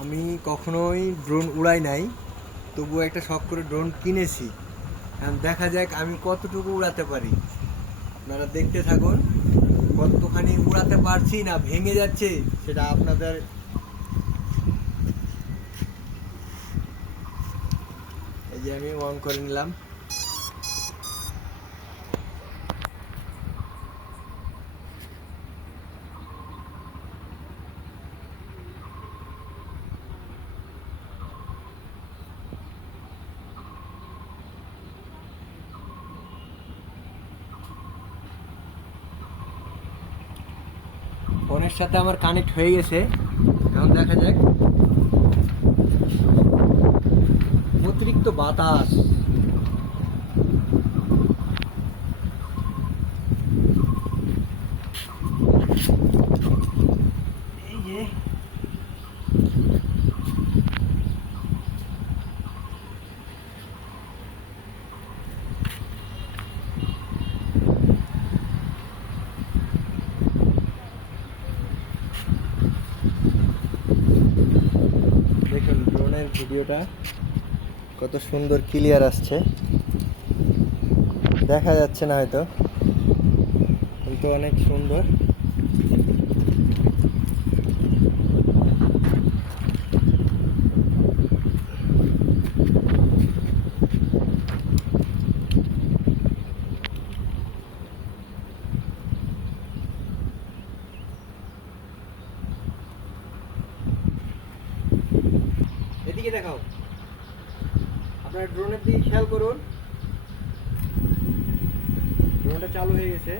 আমি কখনোই ড্রোন উড়াই নাই, তবুও একটা শখ করে ড্রোন কিনেছি। এখন দেখা যাক আমি কতটুকু উড়াতে পারি। আপনারা দেখতে থাকুন, কতখানি উড়াতে পারছি না ভেঙে যাচ্ছে সেটা আপনাদের। এই যে আমি অন করে নিলাম। ফোনের সাথে আমার কানেক্ট হয়ে গেছে। এখন দেখা যাক। অতিরিক্ত বাতাস, এই যে দেখুন ড্রোনের ভিডিওটা কত সুন্দর ক্লিয়ার আসছে। দেখা যাচ্ছে না হয়তো, কিন্তু অনেক সুন্দর। এদিকে দেখাও, আপনার ড্রোনের দিকে খেয়াল করুন। ড্রোনটা চালু হয়ে গেছে।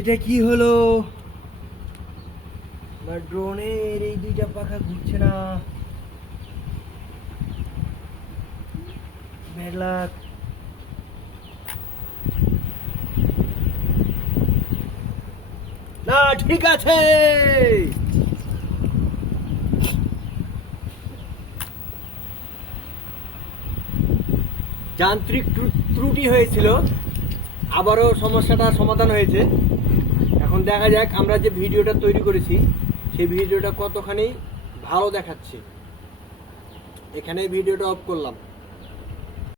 এটা কি হলো? আমার ড্রোনের এই দুইটা পাখা ঘুরছে না। মেঘলা না, ঠিক আছে। যান্ত্রিক ত্রুটি হয়েছিল, আবারও সমস্যাটা সমাধান হয়েছে। এখন দেখা যাক আমরা যে ভিডিওটা তৈরি করেছি সেই ভিডিওটা কতখানি ভালো দেখাচ্ছে। এখানে ভিডিওটা অফ করলাম।